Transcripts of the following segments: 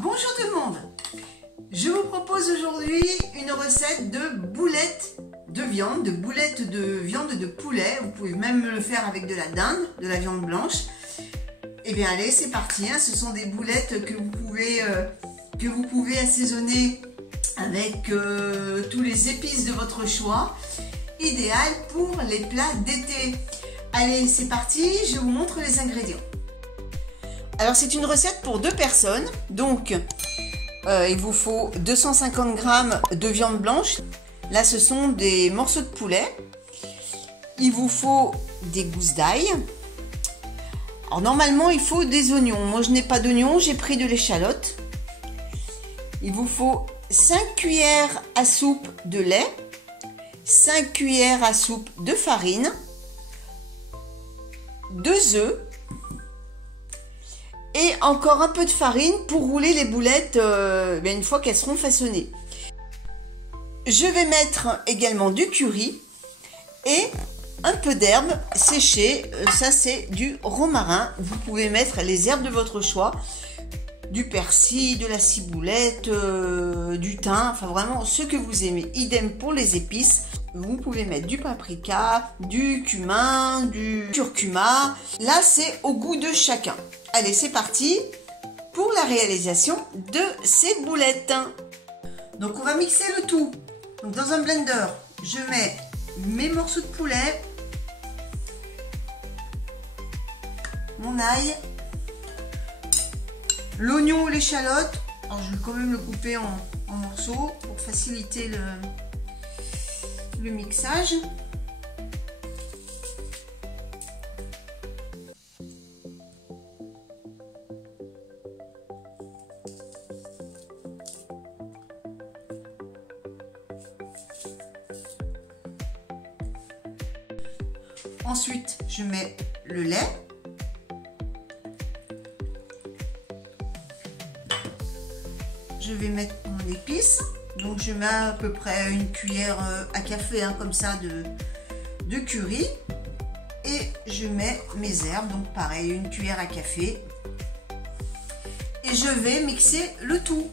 Bonjour tout le monde. Je vous propose aujourd'hui une recette de boulettes de viande, de viande de poulet. Vous pouvez même le faire avec de la dinde, de la viande blanche. Et bien allez, c'est parti. Ce sont des boulettes que vous pouvez assaisonner avec tous les épices de votre choix. Idéal pour les plats d'été. Allez, c'est parti. Je vous montre les ingrédients. Alors c'est une recette pour 2 personnes, donc il vous faut 250 g de viande blanche. Là ce sont des morceaux de poulet. Il vous faut des gousses d'ail. Alors normalement il faut des oignons. Moi je n'ai pas d'oignons, j'ai pris de l'échalote. Il vous faut 5 cuillères à soupe de lait, 5 cuillères à soupe de farine, 2 œufs. Et encore un peu de farine pour rouler les boulettes une fois qu'elles seront façonnées. Je vais mettre également du curry et un peu d'herbes séchées. Ça c'est du romarin. Vous pouvez mettre les herbes de votre choix. Du persil, de la ciboulette, du thym. Enfin vraiment ce que vous aimez. Idem pour les épices. Vous pouvez mettre du paprika, du cumin, du curcuma. Là c'est au goût de chacun. Allez, c'est parti pour la réalisation de ces boulettes. Donc, on va mixer le tout. Donc, dans un blender, je mets mes morceaux de poulet, mon ail, l'oignon ou l'échalote. Alors, je vais quand même le couper en morceaux pour faciliter le mixage. Ensuite, je mets le lait. Je vais mettre mon épice. Donc, je mets à peu près une cuillère à café, comme ça, de curry. Et je mets mes herbes. Donc, pareil, une cuillère à café. Et je vais mixer le tout.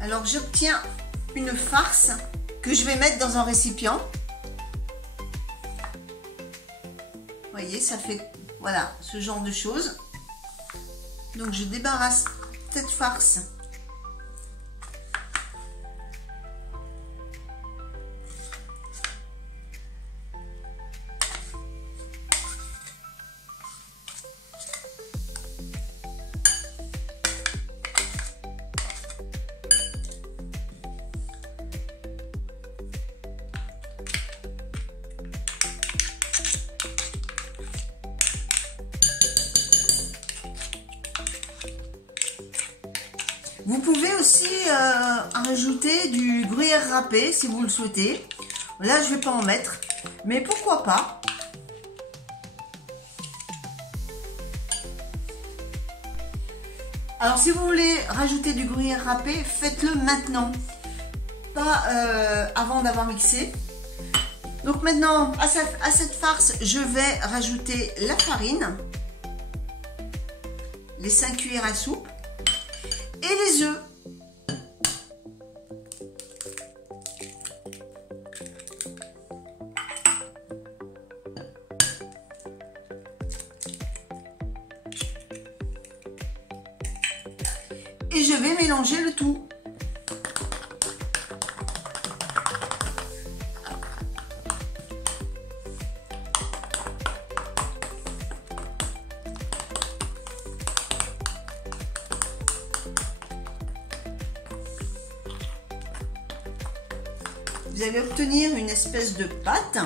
Alors j'obtiens une farce que je vais mettre dans un récipient. Vous voyez, ça fait voilà ce genre de choses. Donc je débarrasse cette farce. Vous pouvez aussi rajouter du gruyère râpé si vous le souhaitez. Là, je ne vais pas en mettre, mais pourquoi pas. Alors, si vous voulez rajouter du gruyère râpé, faites-le maintenant, pas avant d'avoir mixé. Donc maintenant, à cette farce, je vais rajouter la farine, les 5 cuillères à soupe, et les œufs. Et je vais mélanger le tout. Vous allez obtenir une espèce de pâte.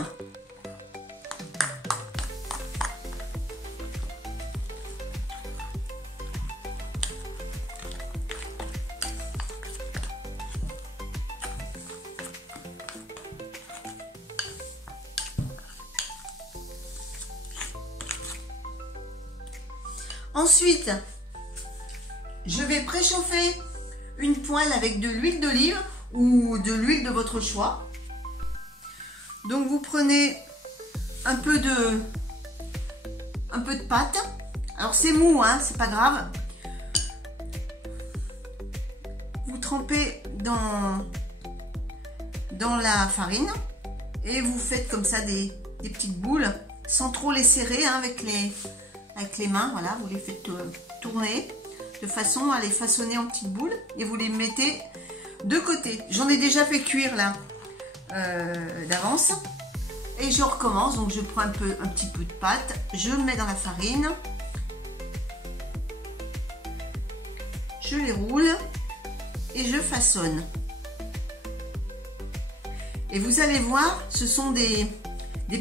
Ensuite, je vais préchauffer une poêle avec de l'huile d'olive ou de l'huile de votre choix. Donc vous prenez un peu un peu de pâte. Alors c'est mou, hein, c'est pas grave. Vous trempez dans la farine et vous faites comme ça des petites boules sans trop les serrer, hein, avec les mains. Voilà, vous les faites tourner de façon à les façonner en petites boules et vous les mettez de côté. J'en ai déjà fait cuire là d'avance et je recommence. Donc je prends un petit peu de pâte, je le mets dans la farine, je les roule et je façonne. Et vous allez voir, ce sont des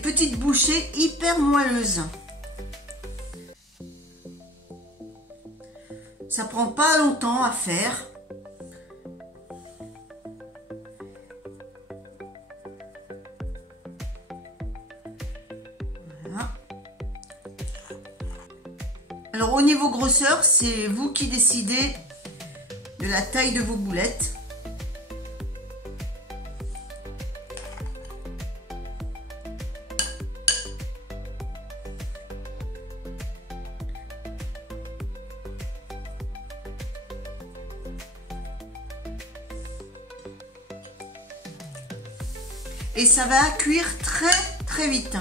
petites bouchées hyper moelleuses. Ça prend pas longtemps à faire. Voilà. Alors au niveau grosseur, c'est vous qui décidez de la taille de vos boulettes. Et ça va cuire très vite.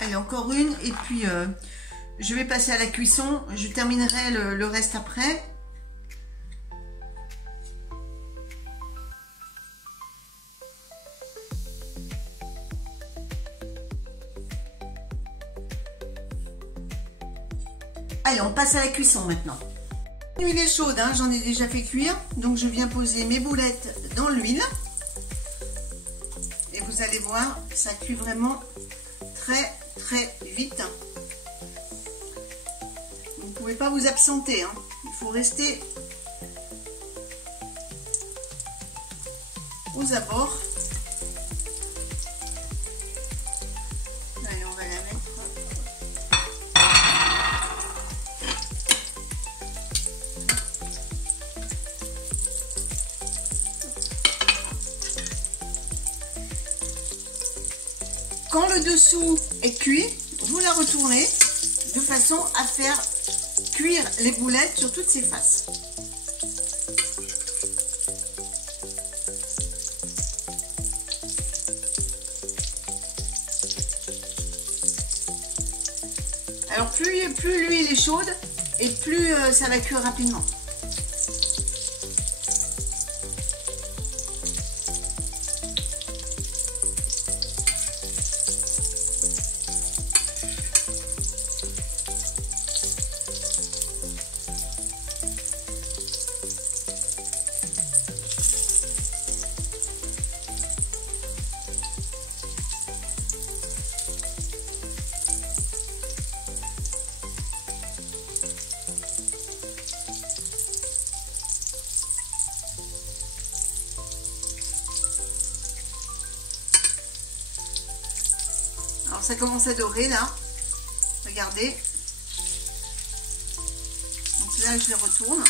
Allez, encore une et puis je vais passer à la cuisson. Je terminerai le reste après. Allez, on passe à la cuisson maintenant. L'huile est chaude, hein, j'en ai déjà fait cuire. Donc je viens poser mes boulettes dans l'huile. Et vous allez voir, ça cuit vraiment très vite. Vous ne pouvez pas vous absenter, hein. Il faut rester aux abords. Allez, on va la mettre. Quand le dessous est cuit, vous la retournez de façon à faire cuire les boulettes sur toutes ses faces. Alors plus l'huile est chaude et plus ça va cuire rapidement. Alors ça commence à dorer là, regardez. Donc là je les retourne.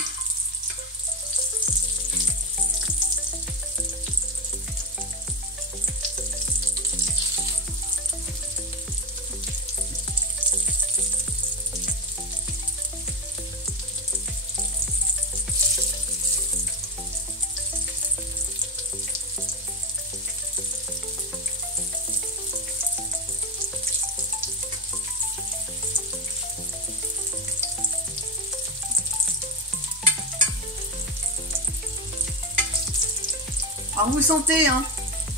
Alors vous sentez, hein,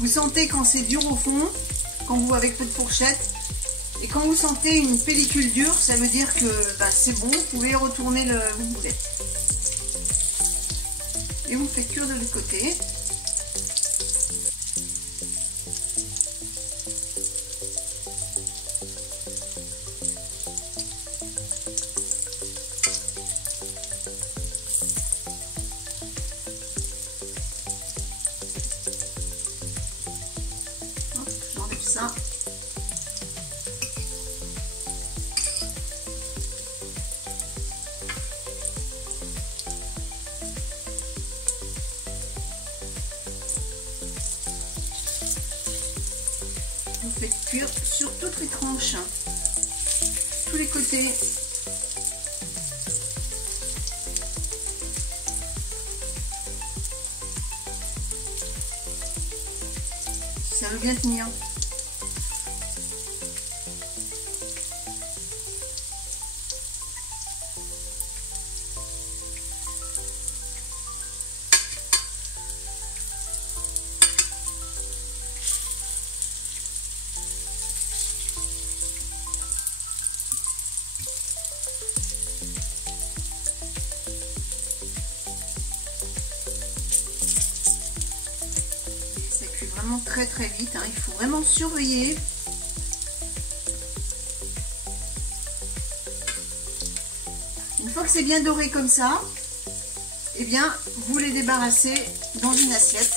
vous sentez quand c'est dur au fond, quand vous avec votre fourchette, et quand vous sentez une pellicule dure, ça veut dire que c'est bon, vous pouvez retourner vos boulettes. Et vous faites cuire de l'autre côté. Ça. faites cuire sur toutes les tranches, tous les côtés. Ça veut bien tenir. Vraiment très très vite, hein. Il faut vraiment surveiller. Une fois que c'est bien doré comme ça, eh bien vous les débarrassez dans une assiette.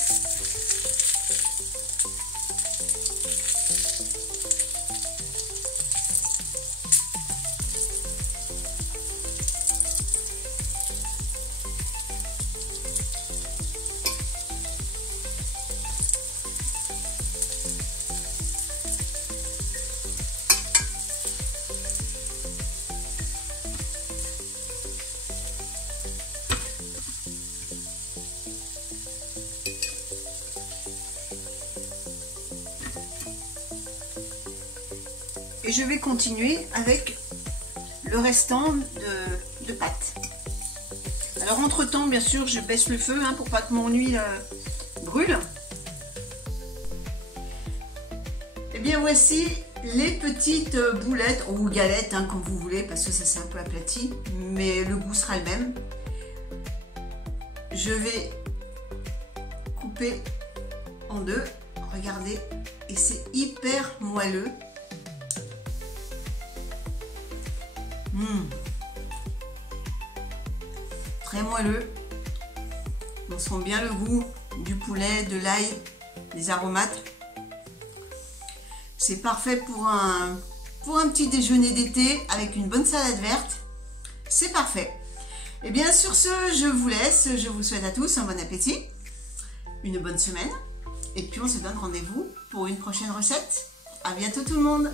Et je vais continuer avec le restant de pâte. Alors entre temps, bien sûr, je baisse le feu hein, pour pas que mon huile brûle. Et bien voici les petites boulettes ou galettes, hein, comme vous voulez, parce que ça c'est un peu aplati, mais le goût sera le même. Je vais couper en deux, regardez, et c'est hyper moelleux. Très moelleux. On sent bien le goût du poulet, de l'ail, des aromates. C'est parfait pour un petit déjeuner d'été avec une bonne salade verte. C'est parfait. Et bien sur ce, je vous laisse. Je vous souhaite à tous un bon appétit, une bonne semaine. Et puis on se donne rendez-vous pour une prochaine recette. À bientôt tout le monde.